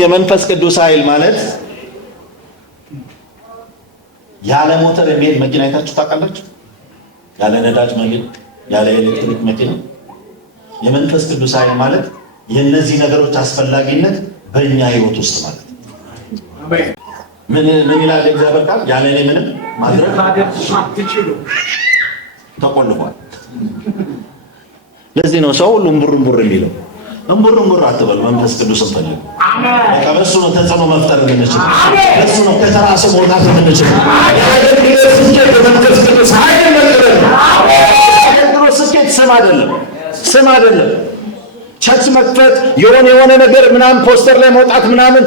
የመንፈስ ቅዱስ ኃይል ማለት ያለ ሞተር የሚሄድ መኪና አይታችሁ ታውቃላችሁ? ያለ ነዳጅ መኪና፣ ያለ ኤሌክትሪክ መኪና። የመንፈስ ቅዱስ ኃይል ማለት የነዚህ ነገሮች አስፈላጊነት በእኛ ህይወት ውስጥ ማለት ምን ይላል እግዚአብሔር ቃል? ያለ እኔ ምንም ማድረግ አትችሉ ተቆልፏል። ለዚህ ነው ሰው ሁሉ እምቡር የሚለው። እምቡር አትበሉ፣ መንፈስ ቅዱስን ፈልጉ። በቃ በሱ ነው ተጽዕኖ መፍጠር የምንችለው። በሱ ነው ከተራ ሰው መውጣት የምንችለው። ስኬት ስም አይደለም። ቸርች መክፈት የሆነ ነገር ምናምን ፖስተር ላይ መውጣት ምናምን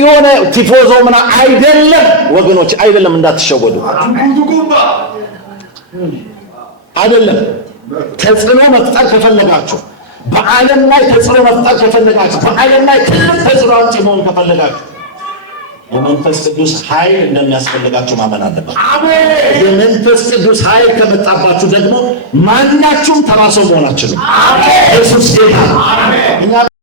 የሆነ ቲፎዞ ምናምን አይደለም ወገኖች፣ አይደለም። እንዳትሸወዱ አይደለም። ተጽዕኖ መፍጠር ከፈለጋችሁ፣ በዓለም ላይ ተጽዕኖ መፍጠር ከፈለጋችሁ፣ በዓለም ላይ ትልቅ ተጽዕኖ አምጪ መሆን ከፈለጋችሁ የመንፈስ ቅዱስ ኃይል እንደሚያስፈልጋችሁ ማመን አለባችሁ። አሜን። የመንፈስ ቅዱስ ኃይል ከመጣባችሁ ደግሞ ማናችሁም ተራ ሰው መሆናችሁ ነው። አሜን። ኢየሱስ ጌታ። አሜን።